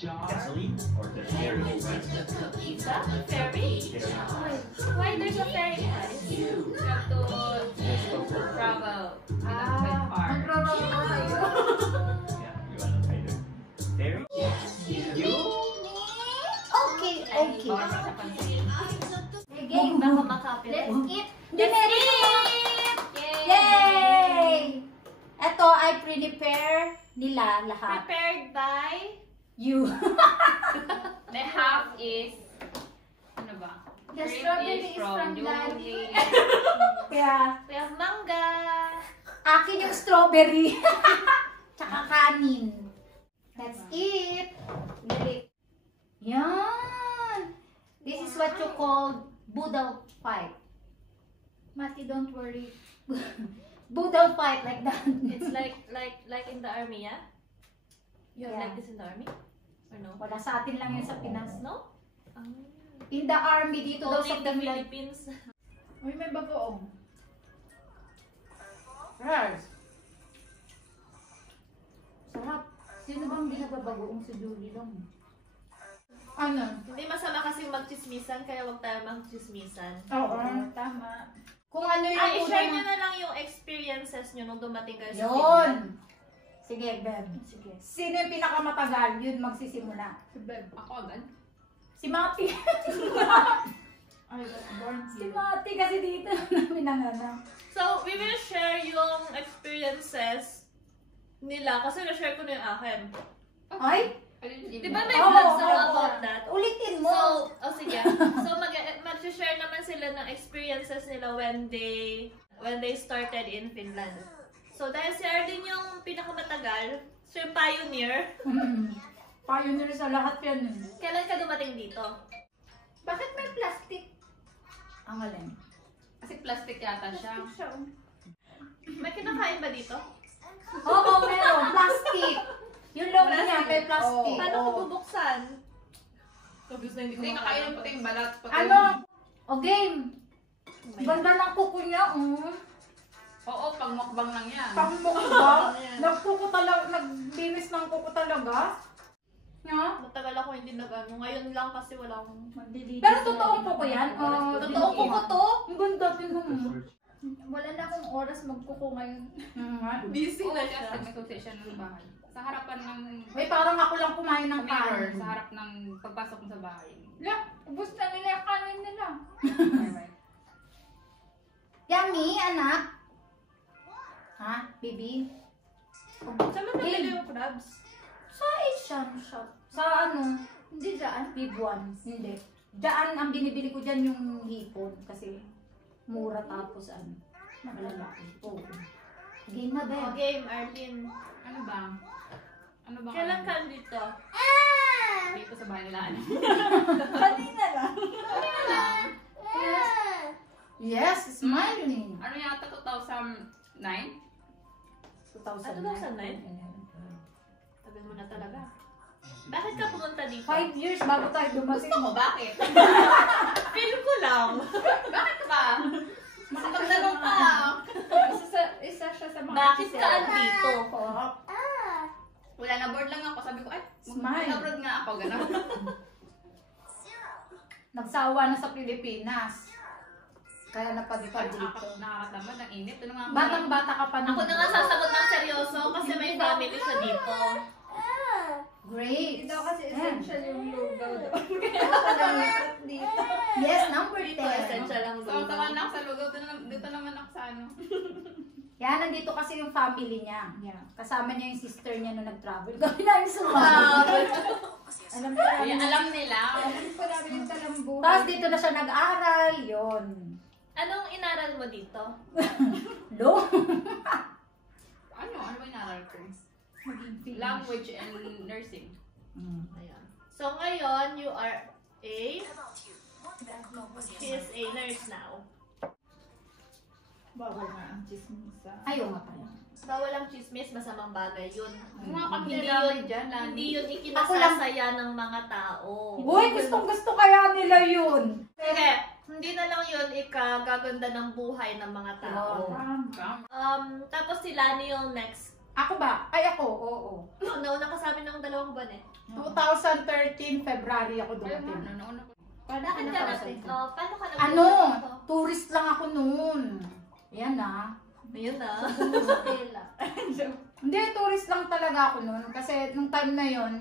Gasoline or the ferry? Pizza? Ferry? Why there's a ferry, guys? You have to travel. Magraroon ka kayo. Yeah, you wanna try the ferry? You? Okay, okay. Game. Baka makapit. Let's eat. Yay! Ito ay prepare nila lahat. Prepared by? You. The half is, ano ba? The Cream strawberry is from Julie. Daddy. Kaya, We have manga. akin yung strawberry. Tsaka kanin. That's it. Yan. This is what you call Boodle fight. Mati, don't worry. Boodle fight like that. It's like in the army, yeah? You have Yeah. like this in the army? Or no? Wala sa atin lang yun sa Pinas. No? In the army dito daw Only sa in the Finland. Philippines. Uy, may bagoong. Yes. Sarap. Sino bang hindi nababagoong si Julie lang? Ano? Hindi masama kasi magchismisan, kaya wag tayo magchismisan. Oo, tama. Kung ano yung Ay, share nyo unang... na lang yung experiences nyo nung dumating kayo sa Yun! Finland. Sige, Beb. Sige. Sino yung pinakamatagal? Yun magsisimula. Si Beb, ako agad. Si Mati. I was born Si Mati kasi dito namin nanganak. So, we will share yung experiences nila kasi na-share ko na yung akin. Ay? Di ba may Oo, vlogs ako oo. about that? Ulitin So, mo. sige. So, mag-share naman sila ng experiences nila when they started in Finland. So, dahil si Arlene yung pinakamatagal, siya yung pioneer. Pioneer sa lahat yan. Kailan ka dumating dito? Bakit may plastic? Ang alin. Kasi plastic yata siya. May kinakain ba dito? Oo, meron. Plastic. Yung loob niya, may plastic. Paano ko Oo. bubuksan? Obvious na Hindi kakain ng puting balat. Ano? O game. Ganda ng kuko niya. Oo, pang mukbang lang yan. Pangmukbang. Nagkuko talaga. Naglinis ng kuko talaga. Nga? Matagal ako hindi nag-ano. Ngayon lang kasi wala akong maglilinis. Pero totoong kuko yan? Totoong kuko to? Ang ganda din naman. Wala na akong oras magkuko ngayon. Busy Oo, na kasi siya. may susi siya ng bahay. Sa harapan ng May parang ako lang kumain ng mirror, kanin. sa harap ng pagpasok mo sa bahay. La, ubus na nila yung kanin nila. Alright. Yummy, anak. Ha, baby? Saan mo nabili yung crabs? Sa Asian shop. Sa ano? Hindi dyan. Big one. Hindi. Dyan, ang binibili ko dyan yung hipon. Kasi mura tapos ano. Nakalalaki. Oo. Game na, Oh, babe. game, Arlene. Ano ba? Ano ba? Kailan ka dito? Dito sa bahay nila. Kanina lang. Yes, smiling. Ano yata 2009? 2009. Tagal mo na talaga. Bakit ka pumunta dito? 5 years bago tayo dumating. Gusto mo, bakit? Feel ko lang. Bakit ba? Makapagtanong ka. Isa siya sa mga Bakit ka andito? Wala na, bored lang ako. Sabi ko, ay, Smile. mag-abroad nga ako, gano'n. Nagsawa na sa Pilipinas. Kaya napadipad dito. Nakakatamad, ang init. Ano nga? Batang-bata ka pa na. Ako na nga sasagot ng seryoso kasi may family siya dito. Great. Ito kasi essential yung lugaw doon. Yes, number Dito 10. essential lang So, tawa na ako sa lugaw. Dito naman ako sa ano. Yan, nandito kasi yung family niya. Kasama niya yung sister niya nung nag-travel. Kami na yung sumama. Alam ko Kaya alam nila. Alam ko namin yung talambuhay. Tapos dito na siya nag-aral. Yun. Anong inaral mo dito? Lo. Ano ba inaral ko? Maging Finnish. Language and nursing. Ayan. So ngayon, you are she is a nurse now. Bawal nga ang chismosa. Ayaw nga pala. Bawal ang chismis, masamang bagay yun. Mga pamilya Hindi namin yun, dyan. hindi yun ikinasasaya ng mga tao. Uy, gustong-gusto kaya nila yun. Sige, hindi na lang yun ikagaganda ng buhay ng mga tao. Come. Tapos si Lani yung next. Ako ba? Ay ako, oo. Nauna ka sa amin ng 2 buwan eh. 2013 February ako Ayun nga, dumating. nauna ko. Bakit ka natin? Paano ka natin? Ano? Tourist lang ako noon. Yan na. Ayun na. Stella. Hindi, tourist lang talaga ako noon. Kasi nung time na yon,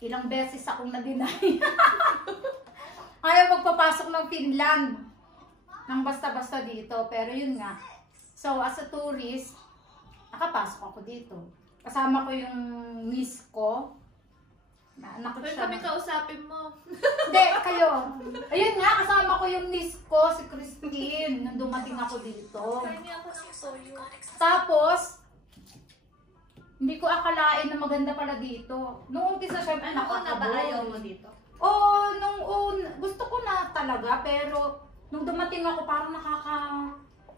ilang beses akong na-deny. Ayaw magpapasok ng Finland. Nang basta-basta dito. Pero yun nga. So, as a tourist, nakapasok ako dito. Kasama ko yung miss ko. Anak ko Pwede siya. kami kausapin mo. Hindi, kayo. Ayun nga, kasama ko yung niece ko, si Christine, nung dumating ako dito. Pwede ako ng soyo. Tapos, hindi ko akalain na maganda pala dito. Nung umpisa, syempre, Ano ko na ba nakakabol. ayaw mo dito? Oo, gusto ko na talaga, pero nung dumating ako, parang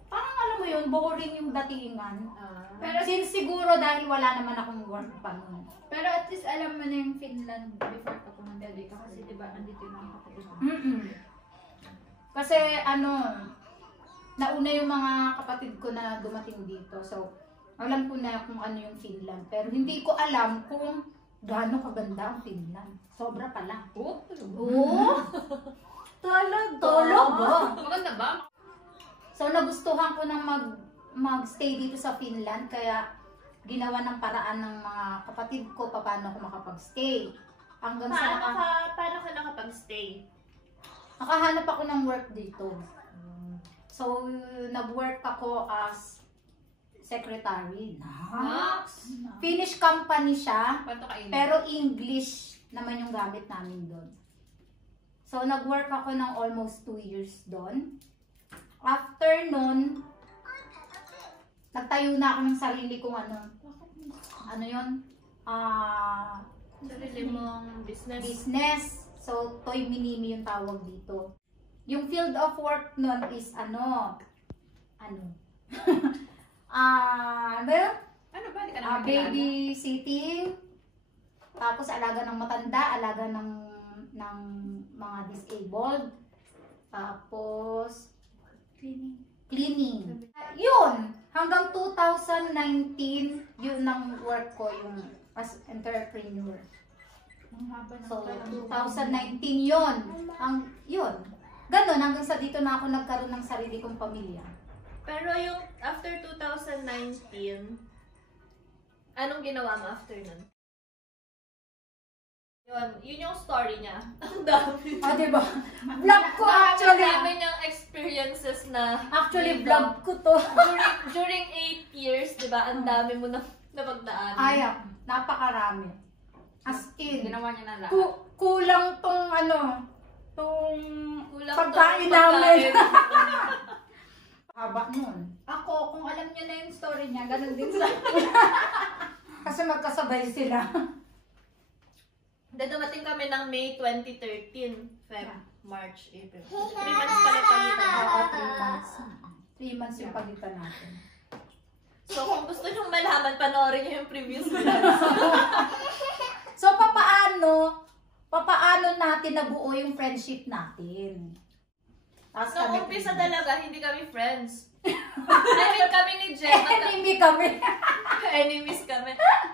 parang alam mo yun, boring yung datingan. Pero, Since siguro dahil wala naman akong work pa noon. pero at least alam mo na yung Finland before ka pumunta dito. Kasi diba, nandito yung mga kapatid mo. Kasi nauna yung mga kapatid ko na dumating dito. So, alam ko na kung ano yung Finland. Pero hindi ko alam kung gaano kaganda ang Finland. Sobra pala. Oh, Oo? Talaga? maganda ba? So, nagustuhan ko nang mag-stay dito sa Finland. Kaya, ginawa ng paraan ng mga kapatid ko paano ako makapag-stay. Hanggang Paano ka nakapag-stay? nakahanap ako ng work dito. So, nag-work ako as secretary. Finnish company siya, Paano kainin? pero English naman yung gamit namin doon. So, nag-work ako ng almost 2 years doon. After nun, nagtayo na ako ng sarili kong ano yun? Sarili mong business. Business. So, Toy Minimi yung tawag dito. Yung field of work nun is ano? Ano ba? Hindi ka naman kilala. Babysitting. Tapos alaga ng matanda, alaga ng mga disabled. Tapos cleaning. Yun, hanggang 2019, yun ang work ko, yung as entrepreneur. Ang haba ng So, panahon. 2019 yun. Yun. Ganon, hanggang sa dito na ako nagkaroon ng sarili kong pamilya. Pero yung after 2019, anong ginawa mo after nun? Yun yung story niya. Ang dami. Diba? Vlog ko Ang actually. dami niyang experiences na Actually, dito. vlog ko to. During 8 years, di ba? Ang dami mo na napagdaanan. Ay, napakarami. As in, Ginawa niya na lahat. kulang tong tong Kulang pagkain tong namin. pagkain. Haba nun. Ako, kung alam niyo na yung story niya, ganun din sa Kasi magkasabay sila. Then dumating kami ng May 2013. Feb, March, April. 3 months pala pagitan. Oo, 3 months. 3 months yung pagitan natin. So kung gusto nyo malaman, panoorin nyo yung previous vlogs. So, papaano natin nabuo yung friendship natin? Tapos Nung umpisa talaga, hindi kami friends. I mean, kami ni Jen, Enemy kami. enemies kami.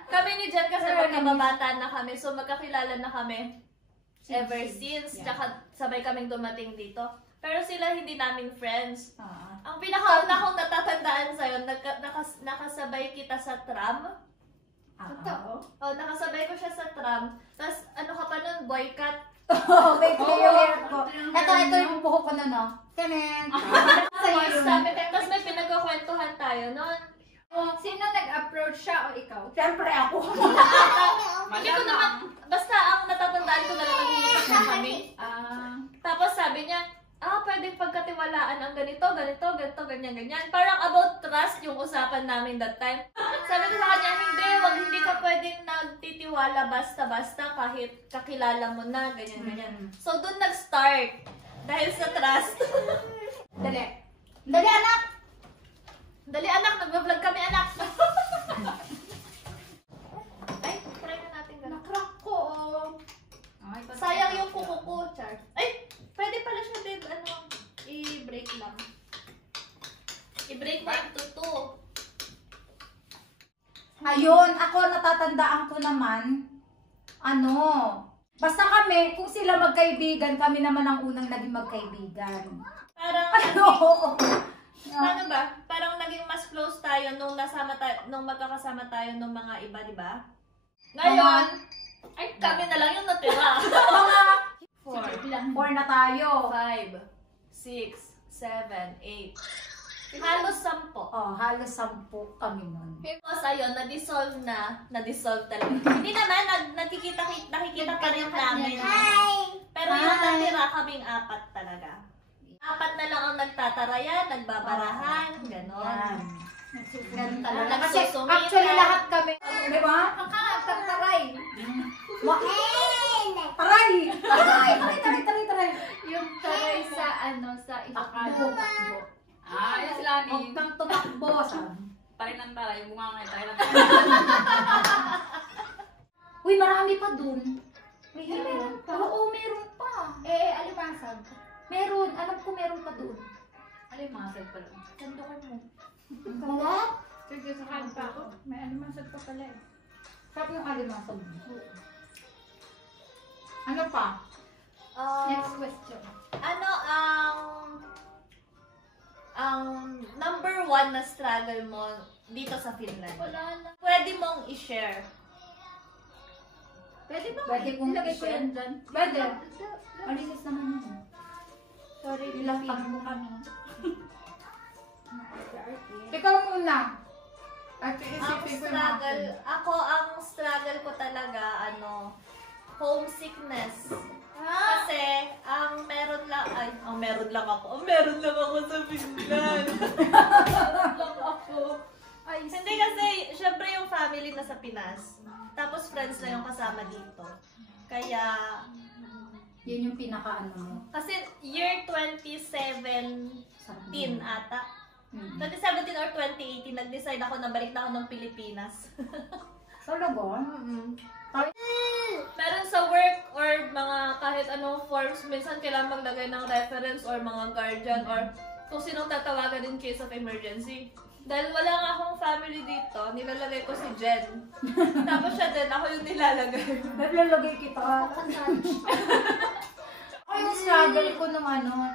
Kami ni Jen kasi magkababata na kami, so magkakilala na kami ever since. Yeah. Tsaka sabay kaming dumating dito. Pero sila hindi namin friends. Ah. Ang pinakauna kong natatandaan sa'yo, nakasabay kita sa tram. totoo. Oh, nakasabay ko siya sa tram. Tapos ano ka pa nun, boycott. Oh, may clear hair ko. Ito yung buhok ko na, no? Kanen. Tapos may pinagkakwentuhan tayo noon. Sino nag-approach siya o ikaw? Siyempre ako. Hindi ko naman, basta ang natatandaan ko na lang nag-uusap na kami. Tapos sabi niya, pwedeng pagkatiwalaan ang ganito, ganyan. Parang about trust yung usapan namin that time. Sabi ko sa kanya, hindi ka pwedeng nagtitiwala basta-basta kahit kakilala mo na, ganyan. So doon nag-start. Dahil sa trust. Dali. Dali, anak! Dali anak, nag-vlog kami anak. Ay, try na natin ganun. Nakrak ko, oh. Sayang yung kuko ko, Char. Ay, pwede pala siya din, i-break lang. I-break mo into 2. Ngayon, ako natatandaan ko naman, basta kami, kung sila magkaibigan, kami naman ang unang naging magkaibigan. Parang, paano ba? Parang naging mas close tayo nung nung magkakasama tayo nung mga iba, di ba? Ngayon, ay kami na lang yung natira. Mga 4. 4 na tayo. 5, 6, 7, 8. Halos 10. Halos 10 kami nun. Tapos ayun, na-dissolve talaga. Hindi naman, nakikita pa rin namin. Pero yung natira kaming 4 talaga. 4 na lang ang nagtatarayan, nagbabarahan, gano'n. Yan. Ganun talaga. Talaga. Kasi Nagsusumitan. actually lahat kami, di ba? Taray! Taray! Taray! Yung taray sa sa Takbo. Yan sila ni. Huwag kang tumakbo. Taray ng taray. Bunga nga taray ng taray. Uy, marami pa dun. Meron pa. Oo, meron pa. Alimasag. Meron. Alam ko meron pa dun. Alimasag pala. Sandukan mo. Sige, sakahan pa ako. May alimasag pa pala eh. Sarap yung alimasag. Ano pa? Next question. Ano ang number 1 na struggle mo dito sa Finland? Wala na. Pwede mong i-share. Pwede ba? Pwede kong Ilagay ko i-share. yan dyan. Pwede. Malinis naman yun. Sorry, Ilapag mo kami. Ikaw muna. At Ang struggle ko talaga, homesickness. Kasi, meron lang ako sa Finland. Hindi kasi, syempre yung family na sa Pinas. Tapos friends na yung kasama dito. Kaya, Yun yung pinaka mo. kasi year 2017 ata. 2017 or 2018, nag-decide ako na balik na ako ng Pilipinas. Talaga? Meron sa work or mga kahit anong forms, minsan kailangan maglagay ng reference or mga guardian or kung sinong tatawagan in case of emergency. Dahil wala nga akong family dito, nilalagay ko si Jen. Tapos siya din, ako yung nilalagay. Naglalagay kita. Ako yung struggle ko nung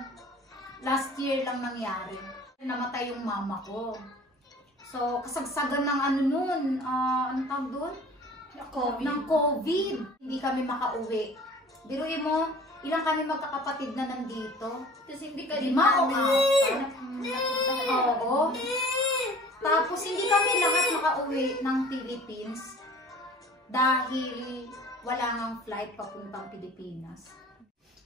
last year lang nangyari. Namatay yung mama ko. So, kasagsagan ng nun, anong tawag doon? COVID. Ng COVID. Hindi kami makauwi. Biruin mo, ilang kami magkakapatid na nandito? Kasi hindi ka 5 o 4? Oo. Tapos hindi kami lahat makauwi ng Philippines dahil wala nang flight papuntang Pilipinas.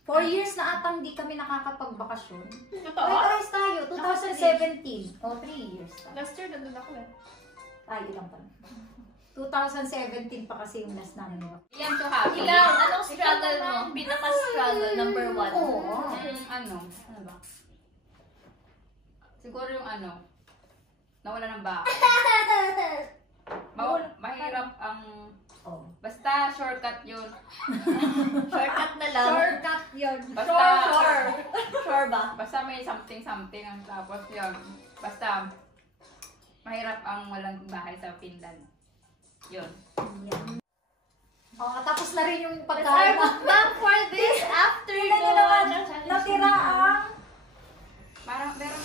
4 years na atang hindi kami nakakapagbakasyon. Totoo? Ay, tayo, 2017. 3 years. Last year, nandun ako eh. Ay, ilang pa. 2017 pa kasi yung last namin. Yan to happy. Ikaw, anong struggle mo? Pinaka-struggle, number 1. Oo. Yung ano ba? Siguro yung nawala ng baka. Mahirap ang, basta shortcut yun. Shortcut na lang. Shortcut yun. Sure ba? Basta may something ang tapos yun. Basta, mahirap ang walang bahay sa Finland. Yun. Tapos na rin yung Are pagkain. back for this after Tingnan nyo naman, natira ang Parang meron